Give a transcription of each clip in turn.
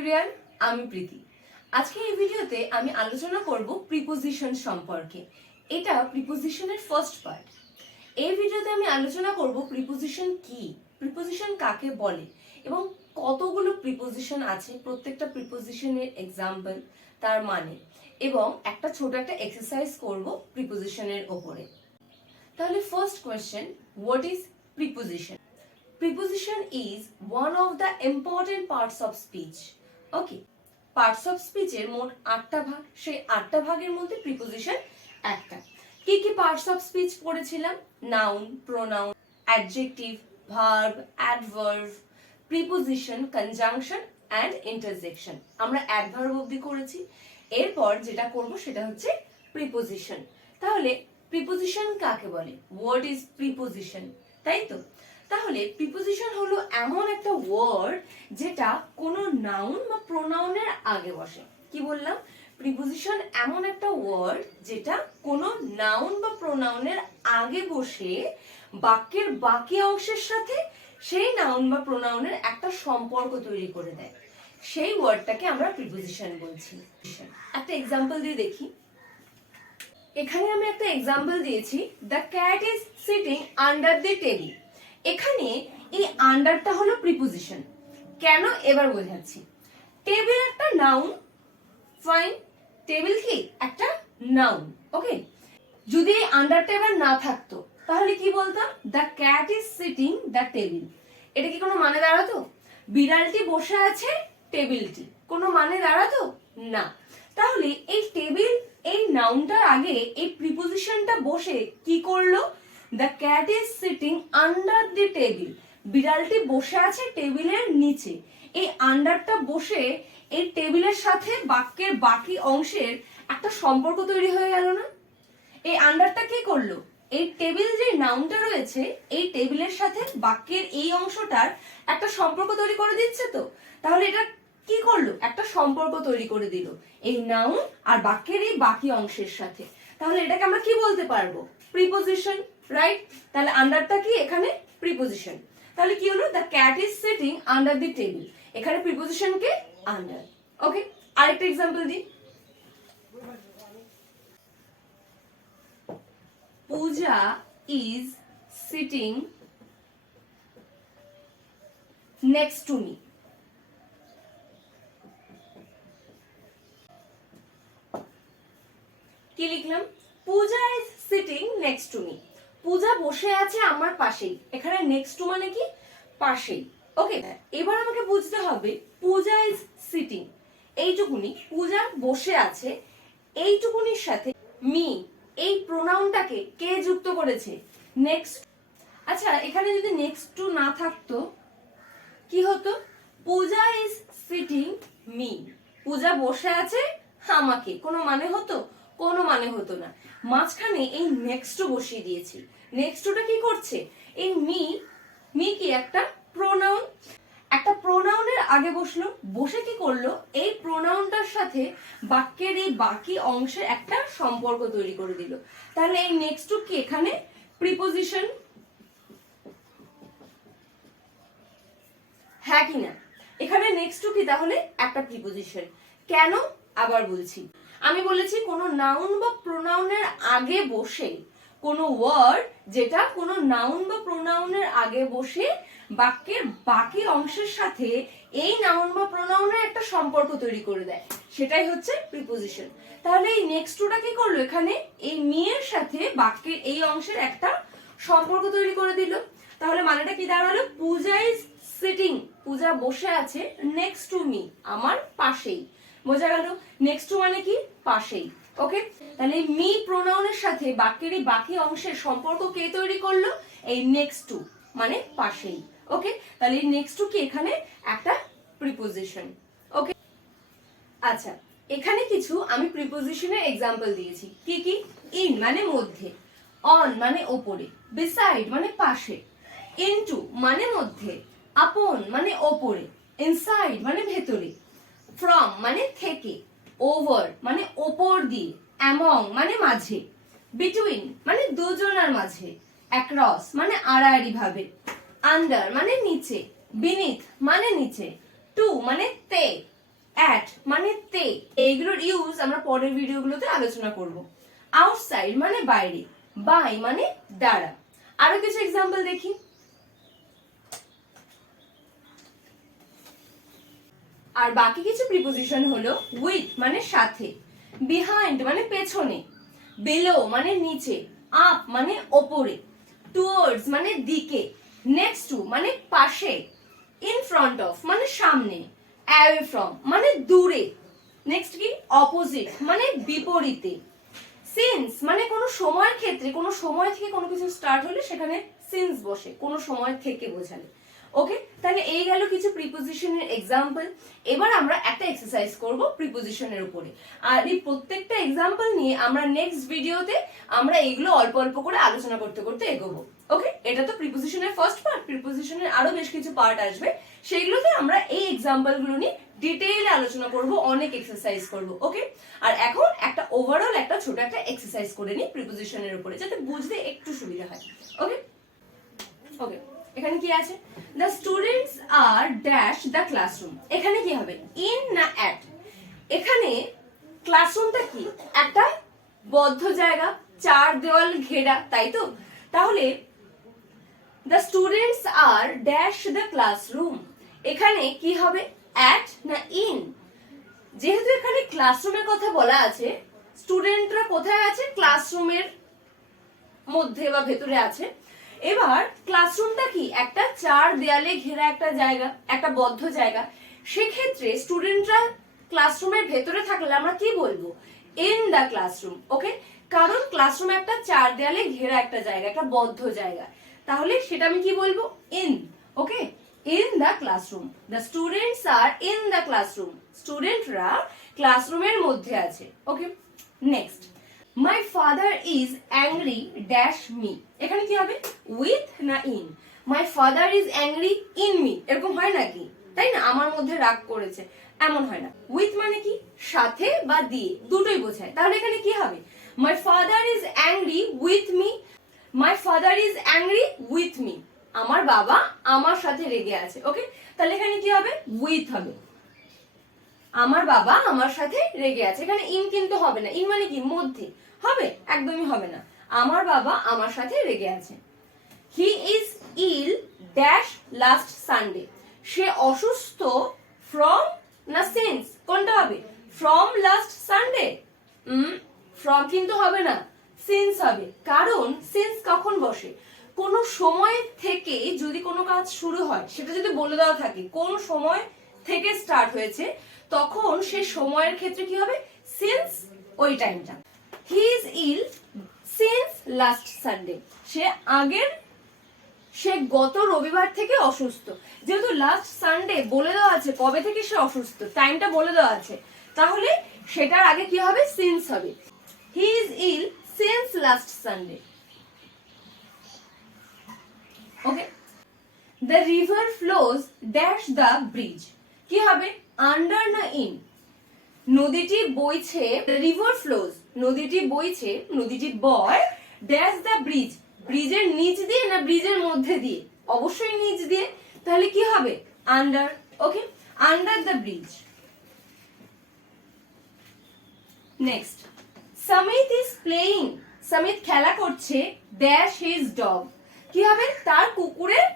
Everyone, আমি প্রীতি। আজকে এই ভিডিওতে আমি আলোচনা করব প্রিপোজিশন সম্পর্কে। এটা প্রিপোজিশনের ফার্স্ট পার্ট। এই ভিডিওতে আমি আলোচনা করব প্রিপোজিশন কি, প্রিপোজিশন কাকে বলে এবং কতগুলো প্রিপোজিশন আছে, প্রত্যেকটা প্রিপোজিশনের এক্সাম্পল, তার মানে, এবং একটা ছোট একটা এক্সারসাইজ করব প্রিপোজিশনের ওপরে। তাহলে first question, what is preposition? Preposition is one of the important parts of speech. Okay, parts of speech এর মোট 8টা ভাগ, সেই 8টা ভাগের মধ্যে প্রিপোজিশন একটা। কি কি পার্টস অফ স্পিচ পড়েছিলাম? Noun, pronoun, adjective, verb, adverb, preposition, conjunction and interjection. আমরা অ্যাডভার্ব অবধি করেছি। এরপর যেটা করব সেটা হচ্ছে প্রিপোজিশন। তাহলে প্রিপোজিশন কাকে বলে? হোয়াট ইজ প্রিপোজিশন, তাই তো? তাহলে প্রিপোজিশন হলো এমন একটা ওয়ার্ড যেটা কোনো নাউন বা প্রোনাউনের আগে বসে। কি বললাম? প্রিপোজিশন এমন একটা ওয়ার্ড যেটা কোনো নাউন বা প্রোনাউনের আগে বসে বাক্যের বাকি অংশের সাথে সেই নাউন বা প্রোনাউনের একটা সম্পর্ক তৈরি করে দেয়। সেই ওয়ার্ডটাকে আমরা প্রিপোজিশন বলছি। একটা এক্সাম্পল দিয়ে দেখি। এখানে আমি একটা এক্সাম্পল দিয়েছি, the cat is sitting under the table. এখানে এই আন্ডারটা হলো প্রিপোজিশন। কেন? এবার বোঝাচ্ছি। টেবিল একটা নাউন, ফাইন। টেবিল কি একটা নাউন, ওকে। যদি এই আন্ডারটা এবার না থাকতো তাহলে কি বলতাম? The cat is sitting the table. এটা কি কোনো মানে দাঁড়াতো? বিড়ালটি বসে আছে টেবিলটি, কোনো মানে দাঁড়াতো না। তাহলে এই টেবিল, এই নাউনটার আগে এই প্রিপোজিশনটা বসে কি করলো? The cat is sitting under the table. বিড়ালটি বসে আছে টেবিলের নিচে। এই আন্ডারটা বসে এই টেবিলের সাথে বাক্যের বাকি অংশের একটা সম্পর্ক তৈরি হয়ে গেল না? এই আন্ডারটা কি করলো? এই টেবিল যে নাউনটা রয়েছে এই টেবিলের সাথে বাক্যের এই অংশটার একটা সম্পর্ক তৈরি করে দিচ্ছে তো। তাহলে এটা কি করলো? একটা সম্পর্ক তৈরি করে দিল এই নাউন আর বাক্যের এই বাকি অংশের সাথে। তাহলে এটাকে আমরা কি বলতে পারবো? Preposition, right? তাহলে আন্ডারটা কি? এখানে প্রিপোজিশন। তাহলে কি হলো? The cat is sitting under the table. এখানে প্রিপোজিশন কে আন্ডার। ওকে, আরেকটা এক্সাম্পল দিই। Puja is sitting next to me. কি লিখলাম? Puja is sitting next to me. Puja বসে আছে আমার পাশেই। এখানে নেক্সট টু মানে কি? পাশেই। ওকে, এবার আমাকে বুঝতে হবে পূজা ইজ সিটিং, এইটুকুনি, পূজা বসে আছে, এইটুকুনির সাথে মি, এই প্রোনাউনটাকে কে যুক্ত করেছে? নেক্সট। আচ্ছা, এখানে যদি নেক্সট টু না থাকতো কি হতো? পূজা ইজ সিটিং মি। পূজা বসে আছে আমাকে, কোনো মানে হতো? কোনো মানে হতো না। মাঝখানে এই নেক্সট টু বসিয়ে দিয়েছি। নেক্সট টুটা কি করছে? এই মি, মি কি একটা প্রোনাউন, একটা প্রোনাউনের আগে বসলো, বসে কি করলো? এই প্রোনাউনটার সাথে বাক্যের এই বাকি অংশের একটা সম্পর্ক তৈরি করে দিল। তাহলে এই নেক্সট টু কি এখানে প্রিপোজিশন? হ্যাঁ কি না? এখানে নেক্সট টু কি তাহলে একটা প্রিপোজিশন। কেন? আবার বলছি। আমি বলেছি কোনো নাউন বা প্রোনাউনের আগে বসে, কোনো ওয়ার্ড যেটা কোনো নাউন বা প্রোনাউনের আগে বসে বাক্যের বাকি অংশের সাথে এই নাউন বা প্রোনাউনের একটা সম্পর্ক তৈরি করে দেয়, সেটাই হচ্ছে প্রিপোজিশন। তাহলে এই নেক্সট টুটা কি করলো? এখানে এই মি এর সাথে বাক্যের এই অংশের একটা সম্পর্ক তৈরি করে দিল। তাহলে মানেটা কি দাঁড়ালো? পূজা ইজ সিটিং, পূজা বসে আছে নেক্সট টু মি, আমার পাশেই। বোঝা গেল? নেক্সট টু মানে কি? পাশেই। ওকে, তাহলে মি প্রোনাউনের সাথে বাক্যের এই বাকি অংশের সম্পর্ক কে তৈরি করলো? এই নেক্সট টু মানে পাশেই। ওকে, তাহলে এই নেক্সট টু কি এখানে একটা প্রিপোজিশন। ওকে, আচ্ছা, এখানে কিছু আমি প্রিপোজিশনের এক্সাম্পল দিয়েছি। কি কি? ইন মানে মধ্যে, অন মানে ওপরে, বিসাইড মানে পাশে, ইনটু মানে মধ্যে, আপন মানে ওপরে, ইনসাইড মানে ভেতরে, ফ্রম মানে থেকে, ওভার মানে ওপর দিয়ে, অ্যামং মানে মাঝে, বিটুইন মানে দুজনার মাঝে, অ্যাক্রস মানে আড়াআড়ি ভাবে, আন্ডার মানে নিচে, বিনিথ মানে নিচে, টু মানে তে, অ্যাট মানে তে, এইগুলোর ইউজ আমরা পরের ভিডিওগুলোতে আলোচনা করব। আউটসাইড মানে বাইরে, বাই মানে দ্বারা। আরো কিছু এক্সাম্পল দেখি। আর বাকি কিছু প্রিপোজিশন হলো উইথ মানে সাথে, বিহাইন্ড মানে পেছনে, বিলো মানে নিচে, আপ মানে ওপরে, টুয়ার্ডস মানে দিকে, নেক্সট টু মানে পাশে, ইন ফ্রন্ট অফ মানে সামনে, অ্যাওয়ে ফ্রম মানে দূরে, নেক্সট কি অপোজিট মানে বিপরীতে, সিন্স মানে কোনো সময়ের ক্ষেত্রে, কোনো সময় থেকে কোনো কিছু স্টার্ট হলে সেখানে সিন্স বসে, কোনো সময় থেকে বোঝালে। ওকে, তাহলে এই গেল কিছু প্রিপোজিশনের এক্সাম্পল। এবার আমরা একটা এক্সারসাইজ করব প্রিপোজিশনের উপরে, আর এই প্রত্যেকটা এক্সাম্পল নিয়ে আমরা নেক্সট ভিডিওতে আমরা এগুলো অল্প অল্প করে আলোচনা করতে করতে এগোবো। ওকে, এটা তো প্রিপোজিশনের ফার্স্ট পার্ট, প্রিপোজিশনের আরো বেশ কিছু পার্ট আসবে, সেইগুলোতে আমরা এই এক্সাম্পল গুলো নিয়ে ডিটেইলে আলোচনা করব, অনেক এক্সারসাইজ করব। ওকে, আর এখন একটা ওভারঅল একটা ছোট একটা এক্সারসাইজ করে নিই প্রিপোজিশনের উপরে, যাতে বুঝতে একটু সুবিধা হয়। ওকে ওকে, এখানে কি আছে? The students are dash the classroom. এখানে কি হবে, ইন না অ্যাট? এখানে ক্লাসরুমটা কি, একটা বদ্ধ জায়গা, চার দেওয়াল ঘেরা, তাই তো? তাহলে the students are dash the classroom, এখানে কি হবে, অ্যাট না ইন? যেহেতু এখানে ক্লাসরুমের কথা বলা আছে, স্টুডেন্টরা কোথায় আছে, ক্লাসরুমের মধ্যে বা ভেতরে আছে। এবার ক্লাসরুমটা কি, একটা চার দেয়ালে ঘেরা একটা জায়গা, একটা বদ্ধ জায়গা। সেক্ষেত্রে স্টুডেন্টরা ক্লাসরুমের ভেতরে থাকলে আমরা কি বলবো, ইন দা ক্লাসরুম। ওকে, কারণ ক্লাসরুম একটা চার দেয়ালে ঘেরা একটা জায়গা, একটা বদ্ধ জায়গা, তাহলে সেটা আমি কি বলবো, in. Okay, in the classroom, the students are in the classroom, স্টুডেন্টরা ক্লাসরুমের মধ্যে আছে। Okay, next, my father is angry dash me. এখানে কি হবে, উইথ না in? My father is angry in me, এরকম হয় নাকি? তাই না, আমার মধ্যে রাগ করেছে, এমন হয় না। উইথ মানে কি, সাথে বা দিয়ে, দুটোই বোঝায়। তাহলে এখানে কি হবে, মাই father is angry with me, my father is angry with me, আমার বাবা আমার সাথে রেগে আছে। ওকে, তাহলে এখানে কি হবে, উইথ হবে, আমার বাবা আমার সাথে রেগে আছে। এখানে ইন কিন্তু হবে না, ইন মানে কি, মধ্যে হবে, একদমই হবে না, আমার বাবা আমার সাথে রেগে আছে। He is ill dash last Sunday, সে অসুস্থ ফ্রম না সিন্স, কোনটা হবে, ফ্রম লাস্ট সানডে? ফ্রম কিন্তু হবে না, সিন্স হবে, কারণ সিন্স কখন বসে, কোন সময় থেকে যদি কোনো কাজ শুরু হয়, সেটা যদি বলে দেওয়া থাকে কোন সময় থেকে স্টার্ট হয়েছে, তখন সে সময়ের ক্ষেত্রে কি হবে, সিন্স ওই টাইমটা। He is ill since last Sunday, সে গত রবিবার থেকে অসুস্থ। যেহেতু লাস্ট সানডে বলে দেওয়া আছে কবে থেকে সে অসুস্থ, টাইমটা বলে দেওয়া আছে, তাহলে সেটার আগে কি হবে, সিন্স হবে। He is ill since last Sunday. Okay, the river flows dash the bridge, কি হবে, আন্ডার না ইন? নদীটি বইছে, রিভার ফ্লোজ, নদীটি বইছে, নদীটি বয়, ড্যাশ দ্য ব্রিজ, ব্রিজের নিচ দিয়ে না ব্রিজের মধ্যে দিয়ে? অবশ্যই নিচ দিয়ে, তাহলে কি হবে, under. Okay, under the bridge. Next, Samit is playing, Samit খেলা করছে, ড্যাশ হিজ ডগ, কি হবে, তার কুকুরের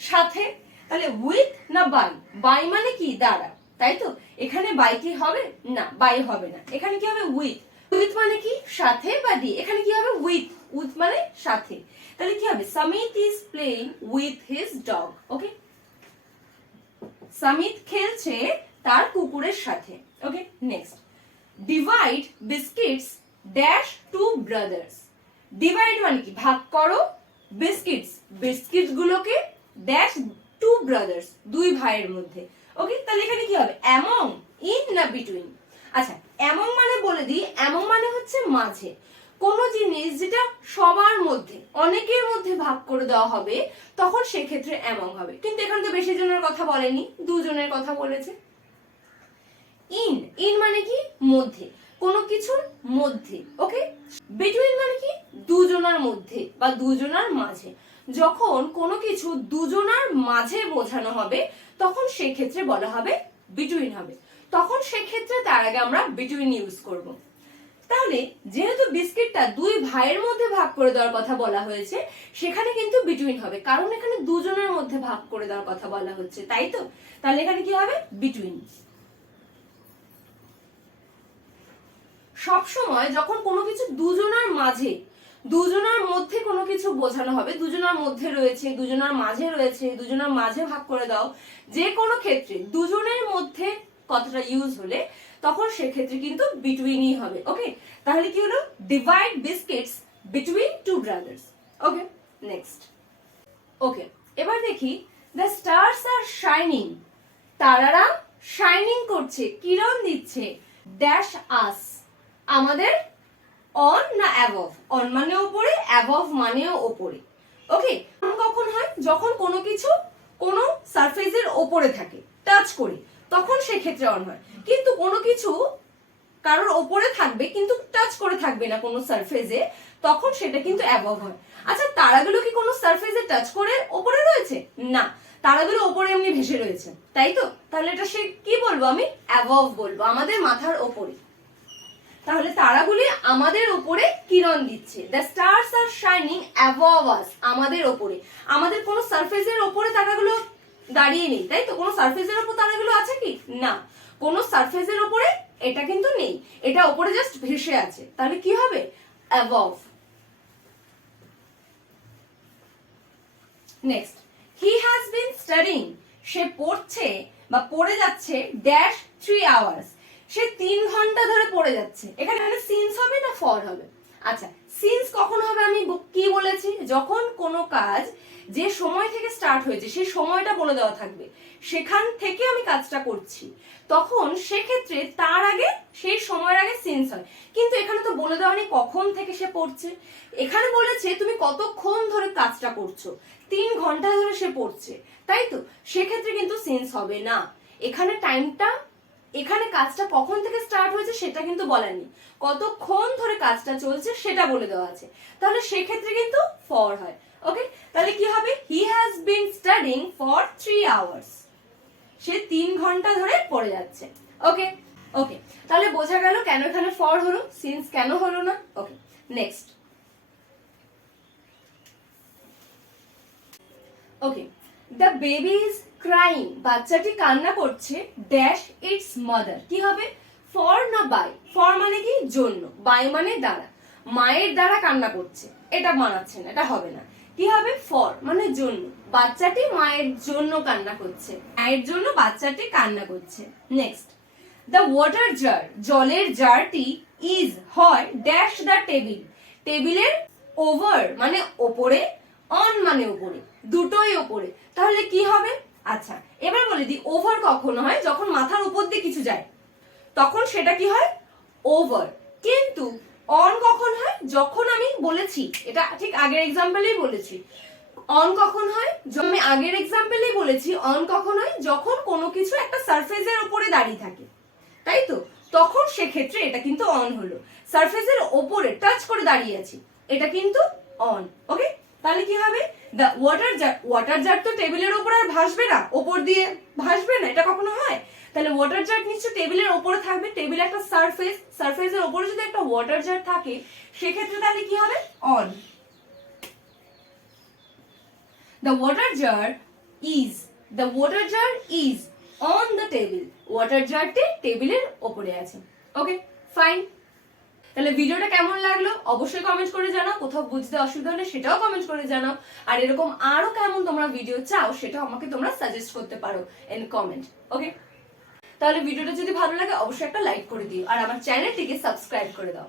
সাথে। তাহলে উইথ না বাই? বাই মানে কি, দ্বারা, তাই তো? এখানে বাই কি হবে না, বাই হবে না, এখানে কি হবে, উইথ। উইথ মানে কি, সাথে বা দিয়ে, এখানে কি হবে, উইথ, উইথ মানে সাথে। তাহলে কি হবে, Samit is playing with his dog. Okay, Samit খেলছে তার কুকুরের সাথে। Okay, next, divide biscuits dash two brothers, divide মানে কি, ভাগ করো, বিস্কিটস, বিস্কিট গুলোকে, ড্যাশ টু ব্রাদার্স, দুই ভাইয়ের মধ্যে। ওকে, তাহলে এখানে কি হবে, অ্যামং, ইন না বিটুইন? আচ্ছা, অ্যামং মানে বলে দিই, অ্যামং মানে হচ্ছে মাঝে, কোন জিনিস যেটা সবার মধ্যে, অনেকের মধ্যে ভাগ করে দেওয়া হবে, তখন সেক্ষেত্রে অ্যামং হবে। কিন্তু এখানে তো বেশি জনের কথা বলেনি, দুজনের কথা বলেছে। ইন, ইন মানে কি, মধ্যে, কোনো কিছুর মধ্যে। ওকে, বিটুইন মানে কি, দুজনার মধ্যে বা দুজনার মাঝে। যখন কোনো কিছু দুজনার মাঝে বোঝানো হবে, তখন সেক্ষেত্রে বলা হবে বিটুইন হবে। তখন সেক্ষেত্রে তার আগে আমরা বিটুইন ইউজ করব। তাহলে যেহেতু বিস্কিটটা দুই ভাইয়ের মধ্যে ভাগ করে দেওয়ার কথা বলা হয়েছে, সেখানে কিন্তু বিটুইন হবে, কারণ এখানে দুজনের মধ্যে ভাগ করে দেওয়ার কথা বলা হচ্ছে, তাই তো? তাহলে এখানে কি হবে? বিটুইন। সব সময় যখন কোনো কিছু দুজনের মাঝে, দুজনের মধ্যে কোনো কিছু বোঝানো হবে, দুজনের মধ্যে রয়েছে, দুজনের মাঝে রয়েছে, দুজনের মাঝে ভাগ করে দাও, যে কোনো ক্ষেত্রে দুজনের মধ্যে কথাটা ইউজ হলে তখন সেক্ষেত্রে কিন্তু বিটুইনই হবে। ওকে, তাহলে কি হলো? Divide biscuits between two brothers. Okay, next. Okay, এবার দেখি দ্য স্টার্স আর শাইনিং, তারারা শাইনিং করছে, কিরণ দিচ্ছে, ড্যাশ আস, আমাদের, অন না অ্যাবভ? অন মানে উপরে, অ্যাবভ মানেও উপরে। ওকে, কখন হয়? যখন কোনো কিছু কোনো সারফেসের উপরে থাকে, টাচ করি, তখন সেক্ষেত্রে অন হয়। কিন্তু কোনো কিছু কারোর ওপরে থাকবে কিন্তু টাচ করে থাকবে না কোনো সারফেসে, তখন সেটা কিন্তু অ্যাবভ হয়। আচ্ছা, তারাগুলো কি কোনো সারফেসে টাচ করে ওপরে রয়েছে? না, তারাগুলো ওপরে এমনি ভেসে রয়েছে, তাই তো? তাহলে এটা সে কি বলবো? আমি অ্যাবভ বলবো, আমাদের মাথার ওপরে। তাহলে তারাগুলি আমাদের উপরে কিরণ দিচ্ছে। The stars are shining above us, আমাদের উপরে। আমাদের কোনো সারফেসের উপরে তারাগুলো দাঁড়িয়ে নেই, তাই তো? কোনো সারফেসের উপর তারাগুলো আছে কি? না, কোনো সারফেসের উপরে এটা কিন্তু নেই, এটা উপরে জাস্ট ভেসে আছে। তাহলে কি হবে? Above. Next, he has been studying, সে পড়ছে বা পড়ে যাচ্ছে, ড্যাশ 3 আওয়ার্স, সে 3 ঘন্টা ধরে পড়ে যাচ্ছে। এখানে সিন্স হবে না ফর হবে? আচ্ছা, সিন্স কখন হবে? আমি কি বলেছি? যখন কোনো কাজ যে সময় থেকে স্টার্ট হয়েছে সেই সময়টা বলে দেওয়া থাকবে, সেখান থেকে আমি কাজটা করছি, তখন সেক্ষেত্রে তার আগে, সেই সময়ের আগে সিন্স হয়। কিন্তু এখানে তো বলে দেওয়া নেই কখন থেকে সে পড়ছে, এখানে বলেছে তুমি কতক্ষণ ধরে কাজটা করছো, 3 ঘন্টা ধরে সে পড়ছে, তাই তো? সেক্ষেত্রে কিন্তু সিন্স হবে না। এখানে টাইমটা, এখানে কাজটা কখন থেকে স্টার্ট হয়েছে সেটা কিন্তু বলেনি, কতক্ষণ ধরে কাজটা চলছে সেটা বলে দেওয়া আছে, তাহলে সেক্ষেত্রে কিন্তু ফর হয়। ওকে, তাহলে কি হবে? He has been studying for 3 hours, সে 3 ঘন্টা ধরে পড়ে যাচ্ছে। ওকে ওকে, তাহলে বোঝা গেল কেন এখানে ফর হলো, সিন্স কেন হলো না। Okay, next. Okay, the baby is crying, বাচ্চাটি কান্না করছে, ড্যাশ ইটস মাদার, কি হবে? ফর না বাই? ফর মানে কি? জন্য, বাই মানে দ্বারা। মায়ের দ্বারা কান্না করছে, এটা মানাচ্ছে না, এটা হবে না। কি হবে? ফর মানে জন্য, বাচ্চাটি মায়ের জন্য কান্না করছে, মায়ের জন্য বাচ্চাটি কান্না করছে। নেক্সট, দ্য ওয়াটার জার, জলের জারটি, ইজ হয়, ড্যাশ দ্য টেবিল, টেবিলের ওভার মানে ওপরে, অন মানে উপরে, দুটোই উপরে। তাহলে কি হবে? আচ্ছা, এবার বলে দিই, ওভার কখন হয়? যখন মাথার উপর দিয়ে কিছু যায়, তখন সেটা কি হয়? ওভার। কিন্তু অন কখন হয়? যখন আমি বলেছি, এটা ঠিক আগের এক্সাম্পলেই বলেছি, অন কখন হয়? আমি আগের এক্সাম্পলেই বলেছি অন কখন হয়? যখন কোনো কিছু একটা সারফেসের উপরে দাঁড়িয়ে থাকে, তাই তো? তখন সেক্ষেত্রে এটা কিন্তু অন হলো। সারফেসের ওপরে টাচ করে দাঁড়িয়ে আছি, এটা কিন্তু অন। ওকে, তাহলে কি হবে? The water jar, water jar তো টেবিলের উপর আর ভাসবে না, ওপর দিয়ে ভাসবে না, এটা কখনো হয়? তাহলে ওয়াটার জার নিশ্চয় টেবিলের উপরে থাকবে, টেবিল একটা সারফেস, সারফেসের উপরে যদি একটা ওয়াটার জার থাকে সেক্ষেত্রে তাহলে কি হবে? On. The water jar is, the water jar is on the table, water jar টি টেবিলের উপরে আছে। ওকে, ফাইন। তাহলে ভিডিওটা কেমন লাগলো অবশ্যই কমেন্ট করে জানাও, কোথাও বুঝতে অসুবিধা হলে সেটাও কমেন্ট করে জানাও, আর এরকম আরো কেমন তোমরা ভিডিও চাও সেটা আমাকে তোমরা সাজেস্ট করতে পারো ইন কমেন্ট। ওকে, তাহলে ভিডিওটা যদি ভালো লাগে অবশ্যই একটা লাইক করে দিও, আর আমার চ্যানেলটিকে সাবস্ক্রাইব করে দাও।